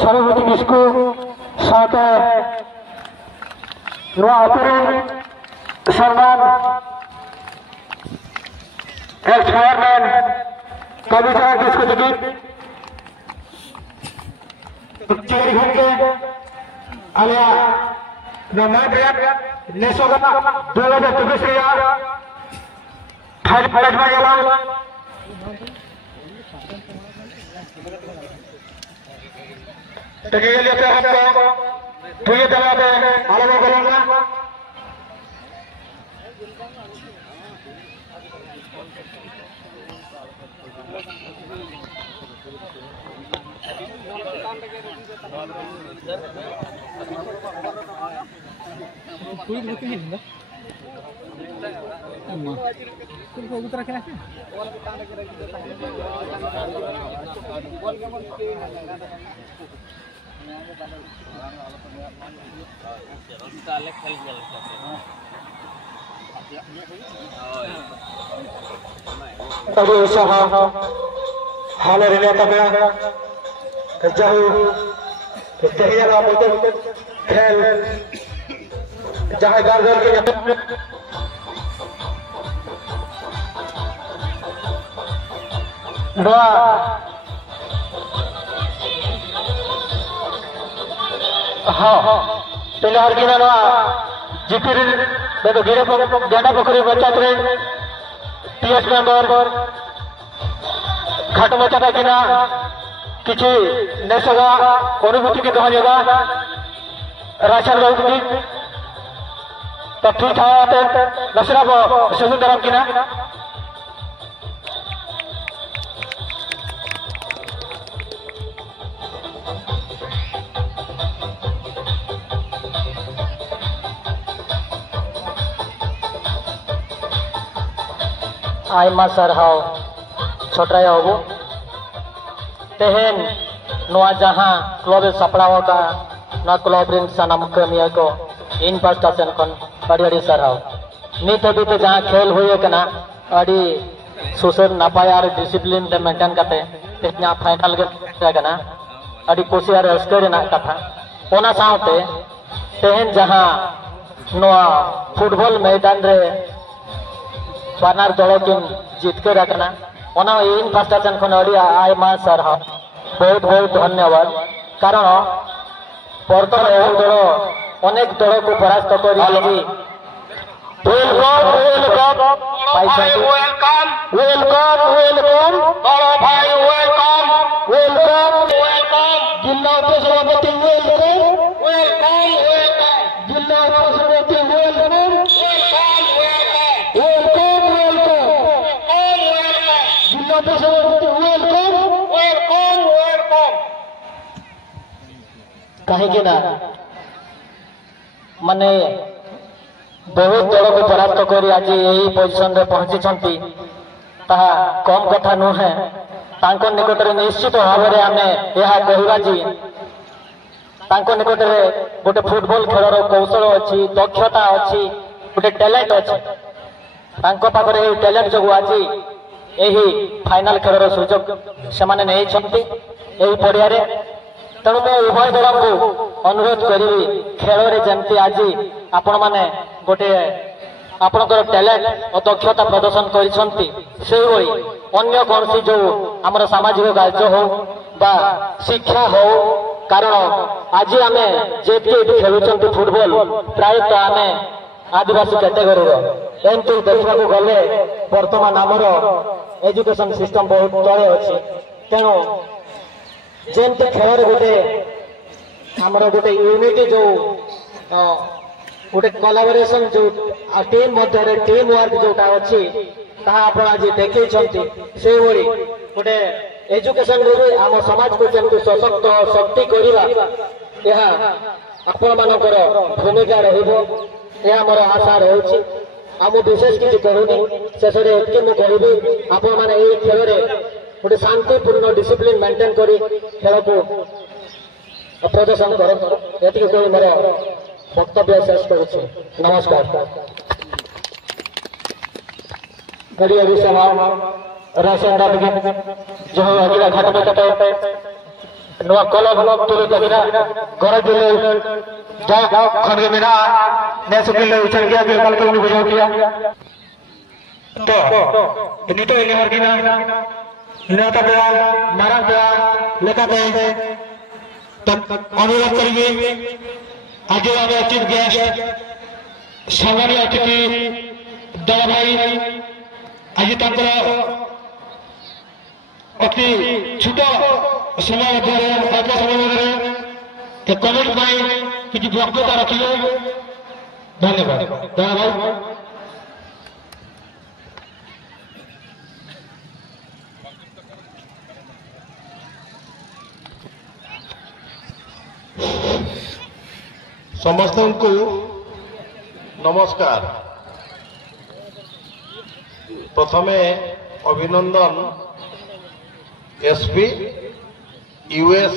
सरस्वती बिस्कु साथ Salman x fireman कविता बिस्कु ticket cherry घंटे आलिया नमाज नेसोगा 2023 यार फाइट में गया तकिए लेते हैं तो तुझे दबा दे अलग करूंगा कोई लोग नहीं है अम्मा कोई को उतर के रखे अभी उसाह हाल रहने तक जाहू तहिया बोलते खेल जहाँ गार्जन के हाँ पिलार की ना जीपी देखो गिरे गेंडा पोखरी बच्चा टीएस मेंबर घाट बच्चा कि किसी नेसगा अनुभूति के कहा राशन रही तो ठीक है दसरा सुंदरम की ना आयमा सरहाव छोटराया होबो तेहेन नोआ जहां क्लब सपड़ाव का ना क्लब रिन सनम कमिया को इन पास्टा सेन खन अड़ी सरहाव नित हबी ते जहां खेल हुए कना अड़ी सुसर नापाय और डिसिप्लिन ते मेंटेन करते तेना फाइनल के कना अड़ी खुशी और अस्कर ना कथा ओना साउते तेहेन जहां नोआ फुटबॉल मैदान रे बानार दल किन जितकर इन पास्टा सेन खन आयमा सरहा बहुत बहुत धन्यवाद कारण बर्तमान यह दल अनेक दल को परास्त कर जिला उपसभापति जिला उपसभापति कहीं ना माने बहुत दल को परास्त कर आज यही पोजिशन रे पहुंची कम कथा नुहे निकट में निश्चित भाव में आम यह कहवा निकट में गोटे फुटबॉल खेलर कौशल अच्छी दक्षता अच्छी गोटे टैलेंट अच्छे पाखे टैलेंट जो आज यही फाइनल खेलर सुजोग से पड़िया तेणु मैं उभय दल को अनुरोध करी खेल जमती आज आपण मैंने गोटे आपणकर टैलेंट और दक्षता प्रदर्शन करी कौन सी जो आमर सामाजिक कार्य हो बा शिक्षा हो कारण आज आम जे खेलुं फुटबॉल प्रायतः आम आदिवासी कैटेगोरी एमती देखा गले बर्तमान आमर एजुकेशन सिस्टम बहुत तले अच्छी तेणु जेमती खेल गोटे आमर गोटे यूनिटी जो गोटे कोलाबोरेशन जो टीम मध्य टीम वर्क जोटा अच्छी आप आज देखते से गोटे एजुकेशन रे आम समाज को जमी सशक्त शक्ति करवा यह आपण मानकर भूमिका रोर आशा रही आम विशेष किसी करूनी शेष मुझे आपण मैंने खेल गोटे शांतिपूर्ण डिसिप्लिन मेंटेन कर खेल को प्रदर्शन कर मोर वक्तव्य शेष करुच्छे। नमस्कार। हरिहरी सभा राशन जो अगला घाट में कटे नुआ कलम तुले तबिना घर दिले जा खंड बिना ने सुकिले उछल गया के कल को बुझाव किया तो इनी तो इले हर किना नेता बया मारा बया लेका पे तब अनुरोध करेंगे आज हमारे चीफ गेस्ट सम्मानीय अतिथि दल भाई आज अति छोट समय अल्प समय कमेंट किसी वक्तव्य रखिए धन्यवाद दल भाई। समस्त को नमस्कार। प्रथमे अभिनंदन एसपी यूएस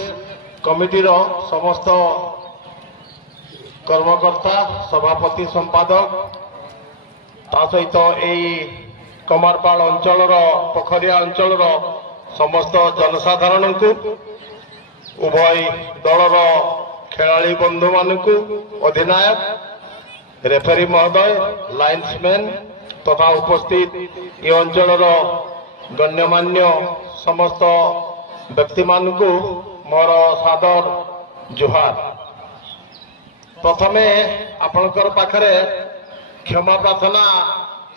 कमिटीर समस्त कर्मकर्ता सभापति संपादक ता सहित यही कमारपाड़ अंचल पोखरिया अंचल समस्त जनसाधारण को उभय दलर खेलाड़ी बंधु मानक अधिनायक रेफरी महोदय लाइन्समैन तथा उपस्थित ये अंचल गण्यमान्य समस्त व्यक्ति मानक मोर सादर जुहार। प्रथमे आपणकर पाखरे क्षमा प्रार्थना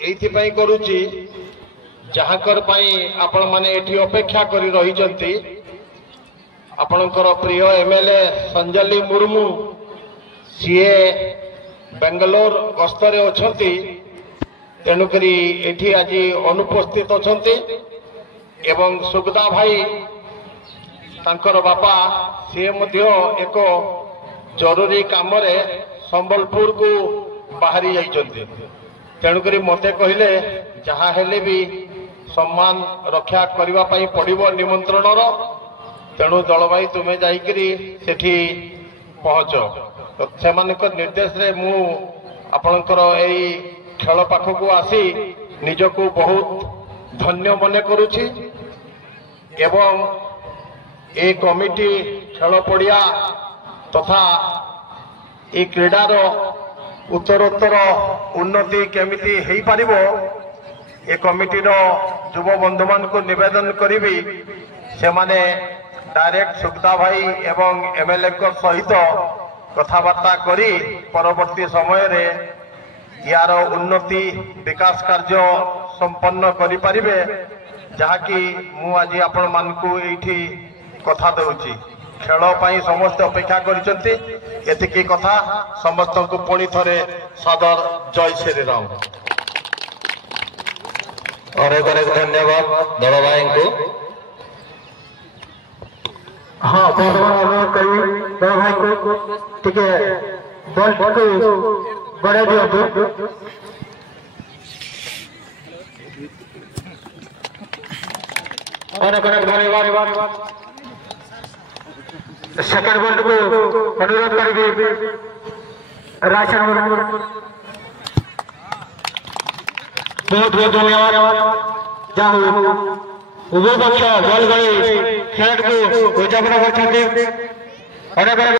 एइथिपई करूची जहाँकर पई आपण माने एठी अपेक्षा करी रही जंती आपणकर प्रिय एमएलए संजली मुर्मू सीए बेंगलोर गस्तरे अछंती तेणुकरी एठी आज अनुपस्थित अछंती एवं सुगदा भाई तांकर बापा सीए मध्य एक जरूरी काम रे संबलपुर को बाहरी जाइछंती तेणुकरी मते कहले जहाँ हेले भी सम्मान रक्षा करबा पई पड़िबो निमंत्रणर तेणु दलभाई तुम्हें जाइकरी सेठी पहुंच से निर्देश रे मु आपणकर एई खेल पाखक आसी निजको बहुत धन्य मन करुछि एवं ए कमिटी खेल पड़िया तथा ए क्रीडार उत्तरोत्तर उन्नति केमिति हेई पारिबो ए कमिटीर युव बंधु मान को निवेदन करिबी से माने डायरेक्ट सुगदा भाई एवं एमएलए सहित कथबार्ता करी परवर्ती समय रे यार उन्नति विकास कार्य संपन्न करि परिबे जहाँकि मु आज आपण मानकु एठी कथा दउची खेल पाई समस्त अपेक्षा करिसंती एतिकी कथा समस्त को पुणी थरे सादर जय श्री राम। अनेक अनेक धन्यवाद दल भाई को। हाँ दल भाई को टिके बल को बड़े दियो अनेक अनेक धन्यवाद। सेकेंड बॉल को अनुरोध करेंगे राशन बहुत बहुत धन्यवाद। जाओ उभय पक्ष बल गई खेल को उद्यापन करते।